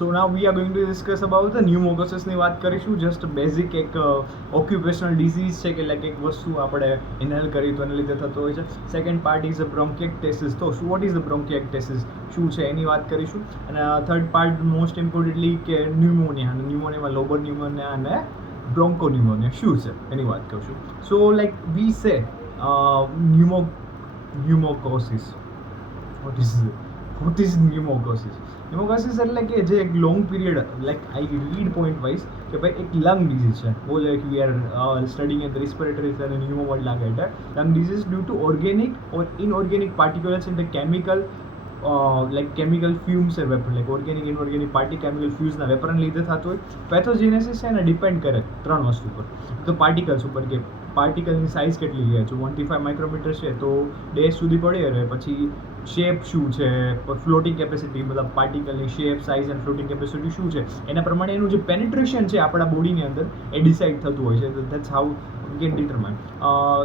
So now we are going to discuss about the ન્યુમોકોસિસની વાત કરીશું. જસ્ટ બેઝિક એક ઓક્યુપેશનલ ડિઝીઝ છે કે લાઈક એક વસ્તુ આપણે ઇનહેલ કરી તો એના લીધે થતો હોય છે. Second part is બ્રોન્કિએક્ટેસિસ. તો વોટ ઇઝ ધ બ્રોન્કિએક્ટેસિસ, શું છે એની વાત કરીશું. અને થર્ડ પાર્ટ મોસ્ટ ઇમ્પોર્ટન્ટલી કે ન્યુમોનિયામાં લોબર ન્યુમોનિયા અને બ્રોન્કોન્યુમોનિયા શું છે એની વાત કરશું. સો લાઈક વી સે ન્યુમોકોસિસ. What is ન્યુમોકોસિસ? ન્યુમોકોસિસ એટલે કે જે એક long period like I read point wise કે ભાઈ એક લંગ ડિઝીઝ છે. બહુ like we are studying at respiratory અને ન્યુમો વર્ડ લાગે એટલે lung disease due to organic or inorganic particulars in the chemical like chemical fumes એ vapour like organic inorganic chemical ફ્યુઝના વેપરને લીધે થતું હોય. પેથોજીનેસિસ છે એને ડિપેન્ડ કરે 3 વસ્તુ પર. તો પાર્ટિકલ્સ ઉપર કે પાર્ટિકલની સાઇઝ કેટલી છે. જો 1.5 માઇક્રોમીટર છે તો ડેઝ સુધી પડી રહે. પછી શેપ શું છે, ફ્લોટિંગ કેપેસિટી મતલબ પાર્ટિકલની shape, size and floating capacity શું છે એના પ્રમાણે એનું જે પેનિટ્રેશન છે આપણા બોડીની અંદર એ ડિસાઇડ થતું હોય છે. That's how we can determine.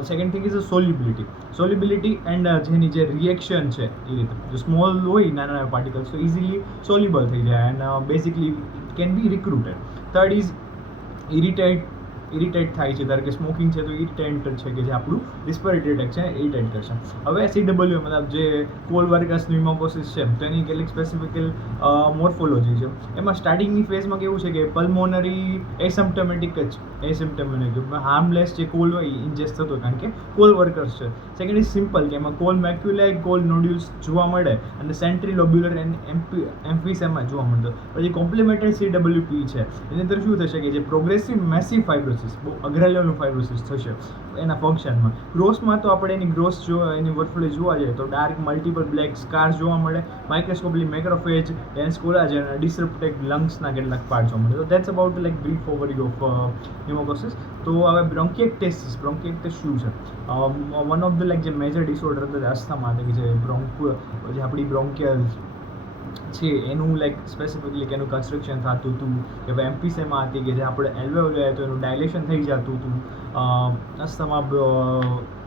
Second thing is solubility and જેની જે રિએક્શન છે એ રીતે જો સ્મોલ હોય નાના પાર્ટિકલ્સ તો ઇઝીલી સોલ્યુબલ થઈ જાય and basically it can be recruited. Third is irritate થાય છે. ધારો કે સ્મોકિંગ છે તો ઇરિટેન્ટ છે કે જે આપણું રિસ્પિરેટરી ટ્રેક છે ઇરિટેટ કરશે. હવે CW મતલબ જે કોલવર્ગસ ન્યુમોકોસિસ છે તો એની કેટલીક સ્પેસિફિકલ મોર્ફોલોજી છે. એમાં સ્ટાર્ટિંગની ફેઝમાં કેવું છે કે પલ્મોનરી એસિમ્પ્ટોમેટિક હાર્મલેસ જે કોલ હોય ઇન્જેસ્ટ થતો કારણ કે કોલ વર્કર્સ છે. સેકન્ડ ઇઝ સિમ્પલ કે એમાં કોલ મેક્યુલાઈ કોલ નોડ્યુલ્સ જોવા મળે અને સેન્ટ્રી લોબ્યુલર એમ્ફીસેમા જોવા મળતો. પછી કોમ્પ્લિમેન્ટેડ CWP છે એની અંદર શું થશે કે જે પ્રોગ્રેસિવ મેસિવ ફાઇબ્રોસિસ બહુ અઘરા લેવલનું ફાઇબ્રોસિસ થશે એના ફંક્શનમાં. ગ્રોસમાં તો આપણે એની ગ્રોસ જો એની વર્કફ્લો જોવા જઈએ તો ડાર્ક મલ્ટિપલ બ્લેક સ્કાર્સ જોવા મળે. માઇક્રોસ્કોપલી મેક્રોફેજ ડેન્સ કોલાજન ડિસરપ્ટેડ લંગ્સના કેટલાક પાર્ટ જોવા મળે. તો that's about like brief overview of pneumoconiosis. તો હવે બ્રોન્કિએક્ટેસિસ શું છે? વન ઓફ ધ લાઈક જે મેજર ડિસઓર્ડર હતા અસ્થમા કે જે જે આપણી બ્રોન્કિયલ છે એનું લાઈક સ્પેસિફિકલી કે એનું કન્સ્ટ્રક્શન થતું હતું કે ભાઈ એમ્ફીસેમા હતી કે જે આપણે એલ્વેઓલી તો એનું ડાયલેશન થઈ જતું હતું.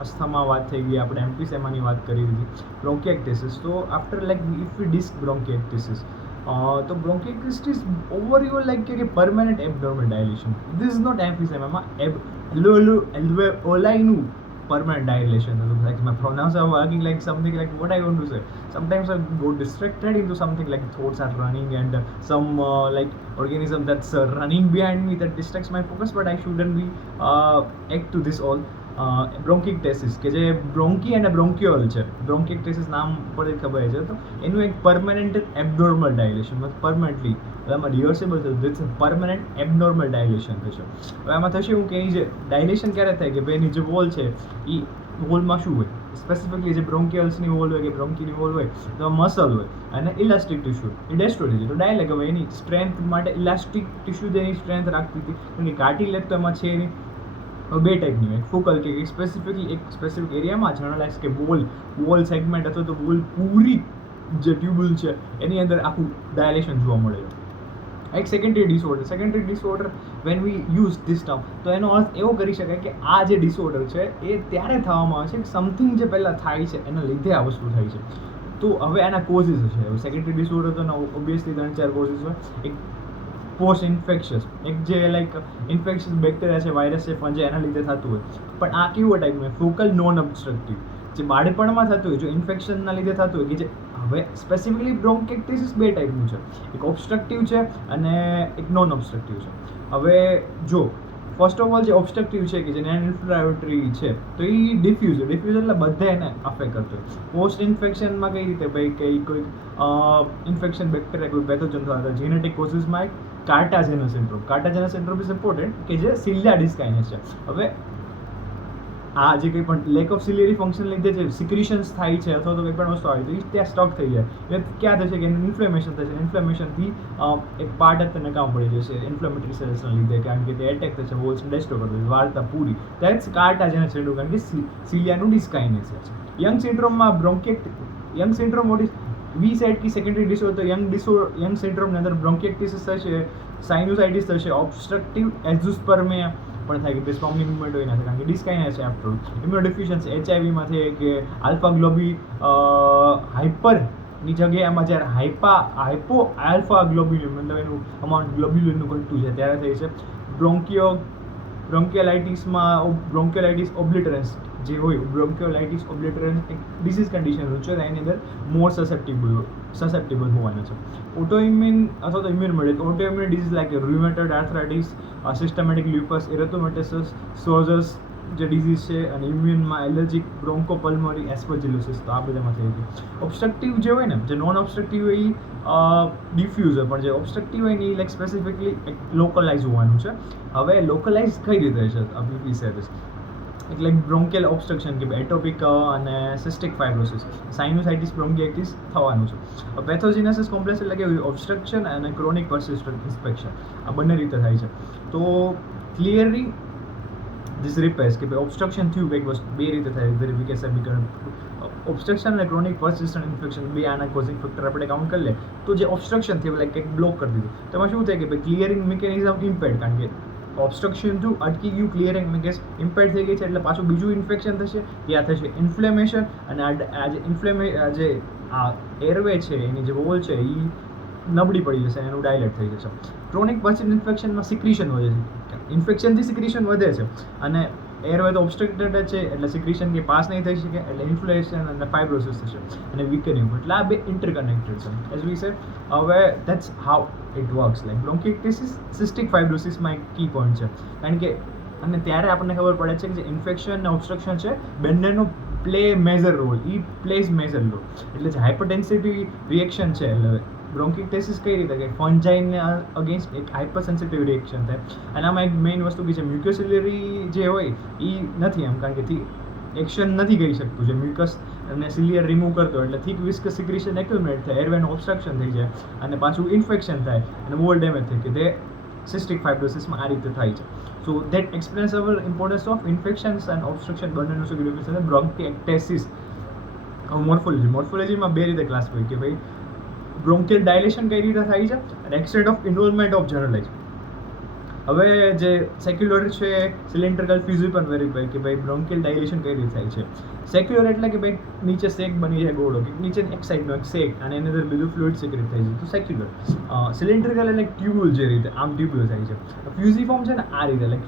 અસ્થમા વાત થઈ ગઈ, આપણે એમ્ફીસેમાની વાત કરી દીધી. બ્રોન્કિએક્ટેસિસ તો after like if we disc bronchiectasis તો બ્રોન્કિએક્ટેસિસ ઓવરઓલ લાઈક કે permanent abnormal dilation. This is not emphysema. એલ્વેઓલાઈનું permanent dilation. Like my pronouns are working like something like what I want to say. Sometimes I go distracted into something like thoughts are running and some like organism that's running behind me that distracts my focus, but I shouldn't be act to this all. બ્રોન્કિએક્ટેસિસ કે જે bronchi અને બ્રોન્ક્યુઅલ છે. બ્રોન્કિએક્ટેસિસ નામ પરથી ખબર છે તો એનું એક પરમાનન્ટ એબનોર્મલ ડાયલેશન મતલબ પરમનન્ટલી એમાં રિવર્સેબલ થશે. ધીસ પરમનન્ટ એબનોર્મલ ડાયલેશન થશે. હવે આમાં થશે એવું કે એની જે ડાયલેશન ક્યારે થાય કે ભાઈ એની જે વોલ છે એ વોલમાં શું હોય સ્પેસિફિકલી જે બ્રોન્ક્યુઅલ્સની વોલ હોય કે બ્રોન્કીની વોલ હોય તો મસલ હોય અને ઇલાસ્ટિક ટિશ્યુ એ ડેસ્ટ્રોય તો ડાયલેક હવે એની સ્ટ્રેન્થ માટે ઇલાસ્ટિક ટિશ્યુ જેની સ્ટ્રેન્થ રાખતી હતી એની કાર્ટિલેજ તો એમાં છે એની બે ટાઈપની હોય. ફોકલ કે સ્પેસિફિકલી એક સ્પેસિફિક એરિયામાં જનરલાઇઝ કે વોલ સેગમેન્ટ અથવા તો વોલ પૂરી જે ટ્યુબ્યુલ છે એની અંદર આખું ડાયલેશન જોવા મળે છે. એક secondary disorder when we use this term તો એનો અર્થ એવો કરી શકાય કે આ જે ડિસઓર્ડર છે એ ત્યારે થવામાં આવે છે કે સમથિંગ જે પહેલાં થાય છે એના લીધે આ વસ્તુ થાય છે. તો હવે આના કોઝિસ હશે. હવે સેકન્ડરી ડિસઓર્ડર તો ઓબ્વિયસલી 3-4 કોઝિસ હોય. એક પોસ્ટ ઇન્ફેક્શિયસ એક જે લાઈક ઇન્ફેક્શિયસ બેક્ટેરિયા છે, વાયરસ છે, ફંજ એના લીધે થતું હોય. પણ આ કેવું ટાઈપનું હોય ફોકલ નોન ઓબ્સ્ટ્રક્ટિવ જે બાળપણમાં થતું હોય જો ઇન્ફેક્શનના લીધે થતું હોય કે જે હવે સ્પેસિફિકલી બ્રોન્કિએક્ટેસિસ બે ટાઈપનું છે. એક ઓબ્સ્ટ્રક્ટિવ છે અને એક નોન ઓબ્સ્ટ્રક્ટિવ છે. હવે જો ફર્સ્ટ ઓફ ઓલ જે ઓબ્સ્ટ્રક્ટિવ છે કે જે નોન ઇન્ફ્લેમેટરી છે તો એ ડિફ્યુઝ એટલે બધા એને અફેક્ટ કરતો હોય. પોસ્ટ ઇન્ફેક્શનમાં કઈ રીતે ભાઈ કે કોઈ ઇન્ફેક્શન બેક્ટેરિયા કોઈ પેથોજન થતા જેનેટિક કોઝિસમાં એક કાર્ટાજેનસ સિન્ડ્રોમ ઇઝ ઇમ્પોર્ટન્ટ કે જે સિલિયા ડિસ્કાઇનસ છે. હવે આ જે કંઈ પણ લેક ઓફ સિલિયરી ફંક્શન લીધે જે સિક્રિશન્સ થાય છે અથવા તો કંઈ પણ વસ્તુ આવે તો એ ત્યાં સ્ટોક થઈ જાય એટલે ક્યાં થશે કે ઇન્ફ્લેમેશન થશે. ઇન્ફ્લેમેશનથી એક પાર્ટ જ તેને કામ પડી જશે ઇન્ફ્લેમેટરી સેલ્સના લીધે કારણ કે તે એટેક થશે વોલ્સને ડેસ્ટ્રો કરી દેશે વાર્તા પૂરી. દેટ્સ કાર્ટાજેનસ સિન્ડ્રોમ કારણ કે સિલિયાનું ડિસ્કાઇનેસ છે. યંગ સિન્ડ્રોમમાં Young syndrome what is we said की સેકન્ડરી ડિસઓર્ડર તો યંગ સિન્ડ્રોમની અંદર બ્રોન્કિએક્ટેસિસ થશે, સાઇનુસાઇટિસ થશે, ઓબ્સ્ટ્રક્ટિવ એક્ઝોસ્પર્મિયા પણ થાય કે સ્ટ્રોંગલી મૂવમેન્ટ હોય ના કારણ કે ડિસ્કાઇનેસ છે આફ્ટર ઇમ્યુનોડિફિશિયન્સી HIVમાં થાય કે આલ્ફા ગ્લોબી હાઇપર ની જગ્યાએ આમાં જ્યારે હાઇપો આલ્ફા ગ્લોબ્યુલિન મતલબ એનું અમાઉન્ટ ગ્લોબ્યુલિનનું ઘટતું છે ત્યારે થઈ છે. બ્રોન્કિયોલાઇટિસ ઓબ્લિટરન્સ જે હોય, બ્રોન્કિયોલાઇટિસ ઓબ્લિટરન્સ એક ડિસીઝ કન્ડિશન હોય છે, એની અંદર મોર સસેપ્ટેબલ હોવાના છે. ઓટોઇમ્યુન અથવા તો ઇમ્યુન મળે તો autoimmune disease like rheumatoid arthritis, systematic lupus erythematosus, સોઝસ જે ડિઝીઝ છે, અને ઇમ્યુનમાં એલર્જીક બ્રોન્કોપલ્મોનરી એસ્પર્જિલોસિસ, તો આ બધામાં થઈ ગયું. ઓબ્સ્ટ્રક્ટિવ જે હોય ને, જે નોન ઓબ્સ્ટ્રક્ટિવ હોય એ ડિફ્યુઝ હોય, પણ જે ઓબ્સ્ટ્રક્ટિવ હોય ને એ લાઈક સ્પેસિફિકલી લોકલાઇઝ હોવાનું છે. હવે લોકલાઇઝ કઈ રીતે છે આપણી સર્વિસ, એટલે બ્રોન્કિયલ ઓબ્સ્ટ્રક્શન કે એટોપિક અને સિસ્ટિક ફાઇબ્રોસિસ, સાઇનોસાઇટિસ બ્રોન્કિયાઇટિસ થવાનું છે. પેથોજિનેસિસ કોમ્પ્લેક્સ એટલે કે ઓબ્સ્ટ્રક્શન અને ક્રોનિક પરસિસ્ટન્ટ ઇન્ફેક્શન, આ બંને રીતે થાય છે. તો ક્લિયરલી ધીસ રિપેર્સ કે ભાઈ ઓબ્સ્ટ્રક્શન થયું કંઈક વસ્તુ બે રીતે થાય, વેરિફિકેશન બી કરે. ઓબ્સ્ટ્રક્શન અને ક્રોનિક પરસિસ્ટન્ટ ઇન્ફેક્શન બે આના કોઝિંગ ફેક્ટર આપણે કાઉન્ટ કરી લે તો જે ઓબ્સ્ટ્રક્શન થયું લાઈક કંઈક બ્લોક કરી દીધું, તો એમાં શું થાય કે ભાઈ ક્લિયરિંગ મિકેનિઝમ ઇમ્પેર્ડ, કારણ કે ઓબ્સ્ટ્રક્શન થયું, અટકી ગયું, ક્લિયરિંગ મિકેનિઝમ ઇમ્પેર્ડ થઈ ગઈ છે, એટલે પાછું બીજું ઇન્ફેક્શન થશે, ત્યાં થશે ઇન્ફ્લેમેશન, અને આ જે એરવે છે એની જે વોલ છે એ નબળી પડી જશે, એનું ડાયલેટ થઈ જશે. ક્રોનિક પરસિસ્ટન્ટ ઇન્ફેક્શનમાં સિક્રીશન વધે છે, ઇન્ફેક્શનથી સિક્રીશન વધે છે, અને એરવે તો ઓબ્સ્ટ્રક્ટેડ છે એટલે સિક્રીશન કે પાસ નહીં થઈ શકે, એટલે ઇન્ફ્લેમેશન અને ફાઇબ્રોસિસ થશે અને વીકનિંગ. એટલે આ બે ઇન્ટરકનેક્ટેડ છે એઝ વી સે. હવે that's how it works. Like bronchitis cystic ફાઇબ્રોસિસમાં એક કી પોઈન્ટ છે, કારણ કે અને ત્યારે આપણને ખબર પડે છે કે જે ઇન્ફેક્શન અને ઓબ્સ્ટ્રક્શન છે બંનેનો play major role, plays major role. એટલે જે હાઇપરટેન્સિટી રિએક્શન છે, એટલે બ્રોન્કિટિસ કઈ રીતે કે ફંજાઈને અગેન્સ્ટ એક હાઇપર સેન્સિટિવ રિએક્શન થાય, અને આમાં એક મેઇન વસ્તુ કે જે મ્યુકોસિલિયરી જે હોય એ નથી એમ, કારણ કે એક્શન નથી કરી શકતું, જે મ્યુકસ અને સિલિયર રિમૂવ કરતો, એટલે થીક વિસ્કસ સિક્રેશન એક્યુમ્યુલેટ થાય, એરવેનું ઓબ્સ્ટ્રક્શન થઈ જાય, અને પાછું ઇન્ફેક્શન થાય અને વોલ ડેમેજ થાય, કે તે સિસ્ટિક ફાઇબ્રોસિસમાં આ રીતે થાય છે. So that explains our importance of infections and obstruction બંનેનું સિગ્નિફિકન્સ. બ્રોન્કિએક્ટેસિસ મોર્ફોલોજીમાં બે રીતે ક્લાસિફાઈ કે ભાઈ બ્રોન્કિયલ ડાયલેશન કઈ રીતે થાય છે અને extent of involvement of generalise. હવે જે સેક્યુલર છે સિલિન્ડ્રિકલ ફ્યુઝી પણ વેરીફાઈ કે ભાઈ બ્રોન્કિયલ ડાયલેશન કઈ રીતે થાય છે. સેક્યુલર એટલે કે ભાઈ નીચે શેક બની જાય ગોળો, કે નીચે એક સાઈડનો એક શેક અને એની અંદર બીજું ફ્લુઇડ સિક્રેટ થાય છે, તો સેક્યુલર. સિલિન્ડ્રિકલ એટલે ટ્યુબ્યુલ જે રીતે આમ ટ્યુબ્યુલ થાય છે. ફ્યુઝી ફોર્મ છે ને આ રીતે like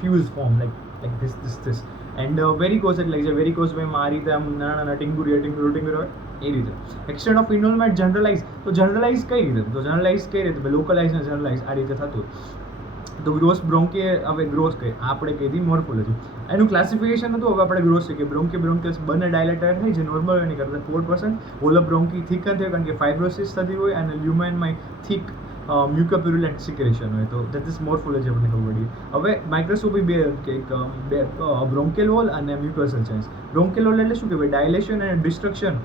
fuse form like this. And varicose એટલે જે વેરિકોઝ વેમાં આ રીતે આમ નાના ટિંગુરી હોય એ રીતે. એક્સટેન્ટ ઓફ ઇન્વોલ્વમેન્ટ જનરલાઇઝ, તો જનરલાઇઝ કઈ રીતે, તો જનરલાઇઝ કઈ રીતે લોકલાઇઝ અને જનરલાઇઝ આ રીતે થતું. તો ગ્રોસ બ્રોન્કે, હવે ગ્રોસ કઈ આપણે કહી હતી મોર્ફોલોજી, એનું ક્લાસિફિકેશન હતું. હવે આપણે ગ્રોસ છે કે બ્રોન્કિયસ બંને ડાયલેટેડ થાય જે નોર્મલ એની કરતાં 4%, હોલ બ્રોન્કી થિકન થયો કારણ કે ફાઇબ્રોસિસ થતી હોય, અને લ્યુમેનમાં થિક મ્યુકોપ્યુરુલેન્ટ સિક્રેશન હોય, તો દેટ ઇઝ મોર્ફોલોજી આપણને ખબર પડી. હવે માઇક્રોસ્કોપી બે બ્રોન્કેલ વોલ અને મ્યુકોસલ ચેન્જ. બ્રોન્કેલ વોલ એટલે શું કે ભાઈ ડાયલેશન અને ડિસ્ટ્રક્શન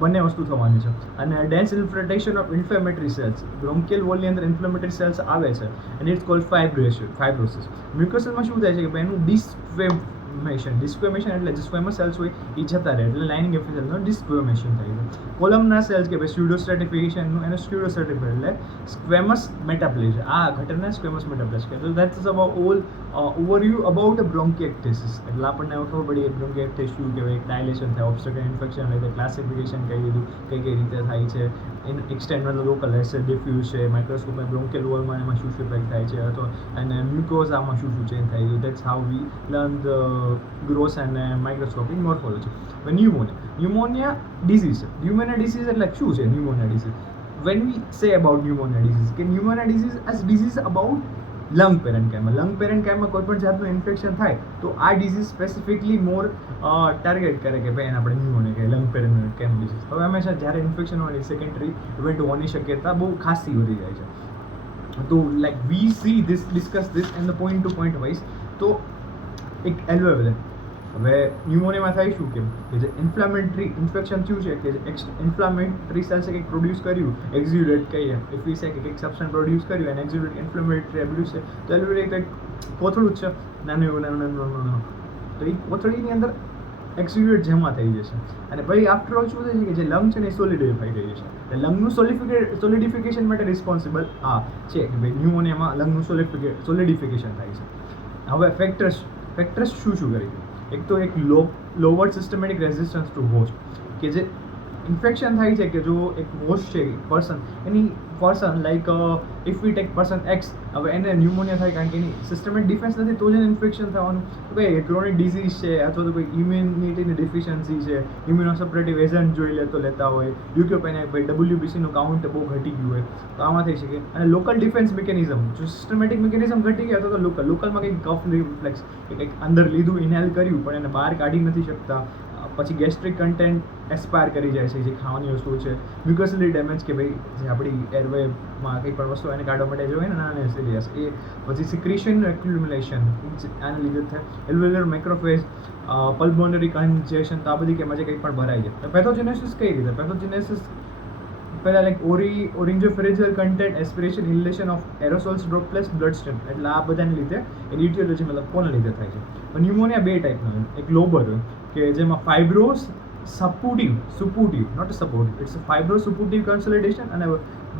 બંને વસ્તુ થવાની છે, અને dense infiltration of inflammatory cells. Bronchial વોલની અંદર ઇન્ફ્લેમેટરી સેલ્સ આવે છે, એન્ડ ઇટ્સ કોલ્ડ ફાઇબ્રોસિસ. મ્યુકોસલમાં શું થાય છે કે ભાઈ એનું ડિસ્ક્વેમેશન એટલે જે સ્ક્વેમસ સેલ્સ હોય એ જતા રહે, એટલે લાઇનિંગ એપિથેલિયમનું ડિસ્ક્વેમેશન થાય છે. કોલમના સેલ્સ કે ભાઈ સ્યુડોસ્ટ્રેટિફિકેશનનું એને સ્યુડોસ્ટ્રેટિફાઇડ એટલે સ્ક્વેમસ મેટાપ્લેઝ, આ ઘટનાને સ્ક્વેમસ મેટાપ્લેઝ કહે. તો that's is about all overview about બ્રોન્કિએક્ટેસિસ. એટલે આપણને ખબર પડી બ્રોન્કિએક્ટેસિસ શું કહેવાય, ડાયલેશન થાય, ઓબ્સ્ટ્રક્શન ઇન્ફેક્શન એટલે ક્લાસિફિકેશન કહી દીધું કઈ રીતે થાય છે, એક્સટેન્ડ લોકલાઇઝ છે, ડિફ્યુઝ છે, માઇક્રોસ્કોપમાં બ્રોન્કિયલ વોલમાં એમાં શું ઇફેક્ટ થાય છે, અથવા અને મ્યુકોઝામાં શું ચેન્જ થાય છે. That's how we learn the gross and microscopic morphology. Pneumonia disease છે. ન્યુમોનિયા ડિસીઝ એટલે શું છે pneumonia disease? when we say about pneumonia disease કે pneumonia disease as disease about lung parenchyma કોઈ પણ જાતનું ઇન્ફેક્શન થાય તો આ ડિઝીઝ સ્પેસિફિકલી મોર ટાર્ગેટ કરે કે ભાઈ એને આપણે ન્યુમોનિયા કહે, લંગ પેરેન્કાઇમા ડિઝીઝ. હવે હંમેશા જ્યારે ઇન્ફેક્શન હોય સેકન્ડરી ઇવેન્ટ હોવાની શક્યતા બહુ ખાસી વધી જાય છે. તો like we see discuss this and the point to point wise. તો એક એલ્વેવેલ હવે ન્યુમોનિયામાં થાય શું કે જે ઇન્ફ્લામેટરી ઇન્ફેક્શન થયું છે કે ઇન્ફ્લામેટરી સેલ્સે કંઈક પ્રોડ્યુસ કર્યું, એક્ઝ્યુડેટ કહીએ ઇફ વી સે કે કંઈક સબસ્ટન્સ પ્રોડ્યુસ કર્યું અને એક્ઝ્યુડેટ ઇન્ફ્લામેટરી એબ્યુસ છે, તો એલ્વેવેલ કંઈક કોથળું જ છે નાનું, તો એ કોથળીની અંદર એક્ઝ્યુડેટ જમા થઈ જશે, અને પછી આફ્ટર ઓલ શું થાય છે કે જે લંગ છે ને એ સોલિડિફાઈ થઈ જશે. એટલે લંગનું સોલિડિફિકેશન માટે રિસ્પોન્સિબલ આ છે કે ભાઈ ન્યુમોનિયામાં લંગનું સોલિડિફિકેશન થાય છે. હવે ફેક્ટર્સ શું કરી? એક તો એક lower systematic resistance to host, કે જે ઇન્ફેક્શન થાય છે કે જો એક હોસ્ટ છે person like if we take person x, હવે એને ન્યુમોનિયા થાય કારણ કે એની સિસ્ટમેટિક ડિફેન્સ નથી તો જ એને ઇન્ફેક્શન થવાનું. તો કંઈ ક્રોનિક ડિઝીઝ છે અથવા તો કોઈ ઇમ્યુનિટીની ડિફિશિયન્સી છે, ઇમ્યુનોસપ્રેટિવ એજન્ટ જોઈ લેતા હોય, લ્યુકોપેનિયા ભાઈ ડબલ્યુબીસીનું કાઉન્ટ બહુ ઘટી ગયું હોય તો આમાં થઈ શકે. અને લોકલ ડિફેન્સ મિકેનિઝમ, જો સિસ્ટમેટિક મિકેનિઝમ ઘટી ગયા તો લોકલમાં કંઈક કફ રિફ્લેક્સ કે કંઈક અંદર લીધું ઇનહેલ કર્યું પણ એને બહાર કાઢી નથી શકતા, પછી ગેસ્ટ્રિક કન્ટેન્ટ એસ્પાયર કરી જાય છે જે ખાવાની વસ્તુ છે, મ્યુકસલી ડેમેજ કે ભાઈ જે આપણી એરવેમાં કંઈ પણ વસ્તુ એને કાઢવા માટે જો હોય ને નાના સિલિયસ એ, પછી સિક્રેશન એક્યુમ્યુલેશન આના લીધે થાય, એલ્વેલર માઇક્રોફેજ, પલ્મોનરી કન્જેશન, તો આ બધી કેમાં જે કંઈ પણ ભરાઈ જાય. તો પેથોજેનેસિસ કઈ રીતે? પેથોજેનેસિસ પહેલાં like oropharyngeal content aspiration inhalation of aerosols droplets blood stream, એટલે આ બધાને લીધે ઇટિયોલોજી મતલબ કોના લીધે થાય છે. ન્યુમોનિયા બે ટાઈપનો હોય, એક ગ્લોબલ હોય કે જેમાં ફાઇબ્રોસ સુપુટિવ નોટ સપોર્ટિવ, ઇટ્સ ફાઇબ્રો સુપુટિવ કન્સોલિડેશન અને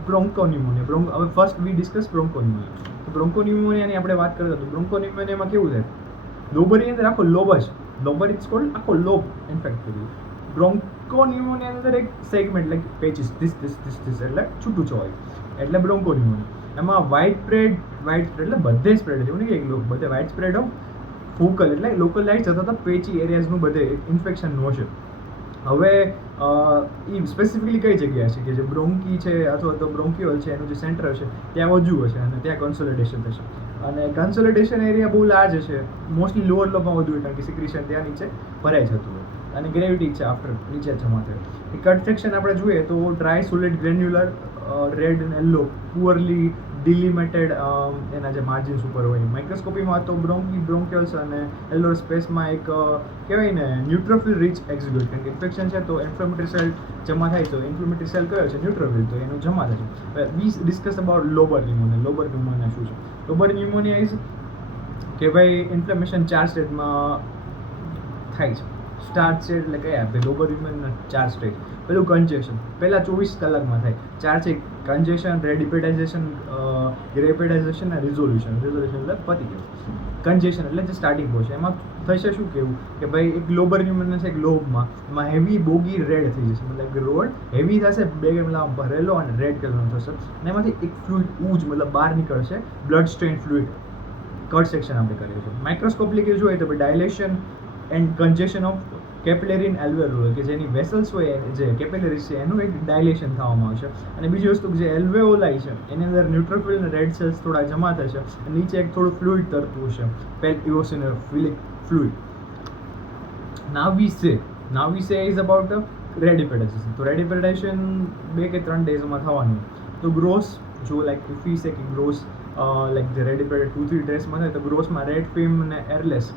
બ્રોન્કોન્યુમોનિયા. હવે ફર્સ્ટ વી ડિસ્કસ બ્રોન્કોન્યુમોનિયા. તો બ્રોન્કોન્યુમોનિયાની આપણે વાત કરતા તો બ્રોન્કોન્યુમોનિયામાં કેવું થાય, લોબરની અંદર આખો લોબ જ, લોબર ઇટ્સ કોલ્ડ આખો લોબ ઇન્ફેક્ટ કર્યું. બ્રોન્કોન્યુમોનિયાની અંદર એક સેગમેન્ટ લાઈક પેચિસ ધીસ એટલે છૂટું હોય એટલે બ્રોન્કોન્યુમોનિયા. એમાં વાઇડ એટલે બધે સ્પ્રેડ છે, એવું નહીં કે બધે વાઇડ સ્પ્રેડ ઓફ ફોકલ એટલે લોકલાઇઝ અથવા તો પેચી એરિયાઝનું બધે ઇન્ફેક્શન હશે. હવે એ સ્પેસિફિકલી કઈ જગ્યા છે કે જે બ્રોન્કી છે અથવા તો બ્રોન્ક્યુઅલ છે એનું જે સેન્ટર છે ત્યાં વધુ હશે અને ત્યાં કન્સોલિડેશન થશે. અને કન્સોલિડેશન એરિયા બહુ લાર્જ હશે, મોસ્ટલી લોઅર લોબમાં વધુ હોય કારણ કે સિક્રેશન ત્યાં નીચે ભરાઈ જતું હોય અને ગ્રેવિટી છે આફ્ટર નીચે જમા થાય. એ કટ સેક્શન આપણે જોઈએ તો dry solid granular red and yellow poorly delimited એના જે માર્જિન્સ ઉપર હોય. માઇક્રોસ્કોપીમાં તો બ્રોન્ક્યુલ્સ અને એલ્લોર સ્પેસમાં એક કહેવાય ને ન્યુટ્રોફિલ રીચ એક્ઝિક્યુટ, કારણ કે ઇન્ફેક્શન છે તો ઇન્ફ્લેમેટરી સેલ જમા થાય, તો ઇન્ફ્લેમેટરી સેલ કયો છે ન્યુટ્રોફિલ, તો એનું જમા થાય છે. વી discuss about લોબર pneumonia. Lobar pneumonia શું છે? લોબર ન્યુમોનિયા ઇઝ કે ભાઈ ઇન્ફ્લેમેશન 4 સ્ટેજમાં થાય છે. સ્ટાર્ટ સ્ટેજ એટલે કયા ભાઈ લોબર ન્યુમોનિયાના 4 સ્ટેજ. પેલું કન્જેશન પહેલાં 24 કલાકમાં થાય. 4 છે કન્જેશન, રેડિપેટાઇઝેશન, રેપિડાઇઝેશન અને રિઝોલ્યુશન એટલે પતી ગયું. કન્જેશન એટલે જે સ્ટાર્ટિંગ પોર્શન, એમાં થશે શું કેવું કે ભાઈ એક ગ્લોબર ન્યુમોનિયા છે, એક લોબમાં એમાં હેવી બોગી રેડ થઈ જશે, મતલબ કે રોડ હેવી થશે, બેગમાં ભરેલો અને રેડ કલરનો થશે અને એમાંથી એક ફ્લુઇડ મતલબ બહાર નીકળશે, blood strain fluid. Cut section આપણે કરીએ છીએ. માઇક્રોસ્કોપલી જોઈએ તો ડાયલેશન and congestion of capillary in એલ્વેઓલ, કે જેની વેસલ્સ હોય જે કેપિલરીઝ છે એનું એક ડાયલેશન થવામાં આવશે. અને બીજી વસ્તુ કે જે એલ્વેઓલાઈ છે એની અંદર ન્યુટ્રોફિલ અને રેડ સેલ્સ થોડા જમા થશે અને નીચે એક થોડું ફ્લુઇડ તરતું હશે, ઇઓસિનોફિલિક ફ્લુઇડ. નાવ વી સે ઇઝ અબાઉટ રેડિપેટાઇઝેશન. તો રેડિપેટાઇઝેશન 2 કે 3 ડેઝમાં થવાનું. તો ગ્રોસ જો લાઈક ઇફ વી સે કે ગ્રોસ લાઈક જે રેડિપેટેડ 2-3 ડેઝમાં થાય તો ગ્રોસમાં રેડ ફિલ્મ અને એરલેસ.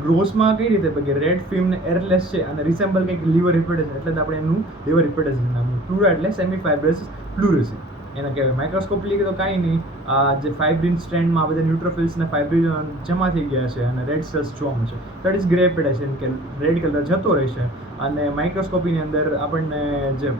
ગ્રોસમાં કઈ રીતે કે રેડ ફિલ્મ ને એરલેસ છે અને રિસેમ્બલ કંઈક લીવર રિપેટેશન, એટલે જ આપણે એનું લીવર રિપેટેશન નામનું. પ્લુરા એટલે સેમી ફાઇબ્રસ પ્લુરેસી એને કહેવાય. માઇક્રોસ્કોપલી તો કાંઈ નહીં, આ જે ફાઇબ્રિન સ્ટ્રેન્ડમાં બધા ન્યુટ્રોફિલ્સ ને ફાઇબ્રિન જમા થઈ ગયા છે અને રેડ સેલ્સ જોવા મળશે. દેટ ઇઝ ગ્રેપેટેશન કે રેડ કલર જતો રહેશે. અને માઇક્રોસ્કોપીની અંદર આપણને જે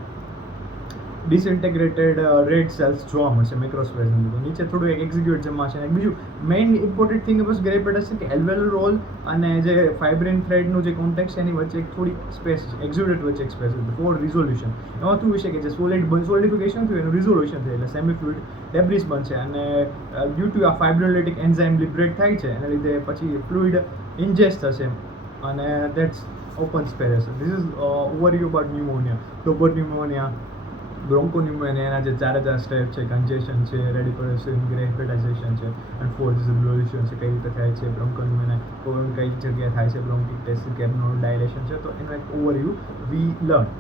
ડિસઇન્ટેગ્રેટેડ રેડ સેલ્સ જોવા મળશે માઇક્રોસ્પેસની અંદર. નીચે થોડું એક એક્ઝિક્યુટ જમા છે. અને બીજું મેઇન ઇમ્પોર્ટન્ટ થિંગ બસ ગ્રેપેટેશન કે એલ્વેલર રોલ અને જે ફાઇબ્રિન થ્રેડનું જે કોન્ટેક્ટ છે એની વચ્ચે એક થોડી સ્પેસ છે, એક્ઝિક્યુટ વચ્ચે એક સ્પેસ છે ફોર રિઝોલ્યુશન. એમાં શું વિશે કે જે સોલિડિફિકેશન થયું એનું રિઝોલ્યુશન થાય એટલે સેમી ફ્લુઇડ ડેબ્રિસ બનશે અને ડ્યુ ટુ આ ફાઇબ્રોલિટિક એન્ઝાઇમ લિબરેટ થાય છે એના લીધે પછી ફ્લુઇડ ઇન્જેસ્ટ થશે અને that's open space. This is overview about pneumonia. Lobar pneumonia, bronchopneumonia એના જે 4 સ્ટેપ છે, કન્જેશન છે, રેડિપેટાઇઝેશન, ગ્રેપેટાઇઝેશન છે અને ફોર્થ રિઝોલ્યુશન છે. કઈ રીતે થાય છે બ્રોન્કોન્યુમોનિયા, કઈ જગ્યાએ થાય છે બ્રોન્કિક ટેસ્ટ, કેબનો ડાયલેશન છે, તો એનો એક ઓવરવ્યુ વી લર્ન.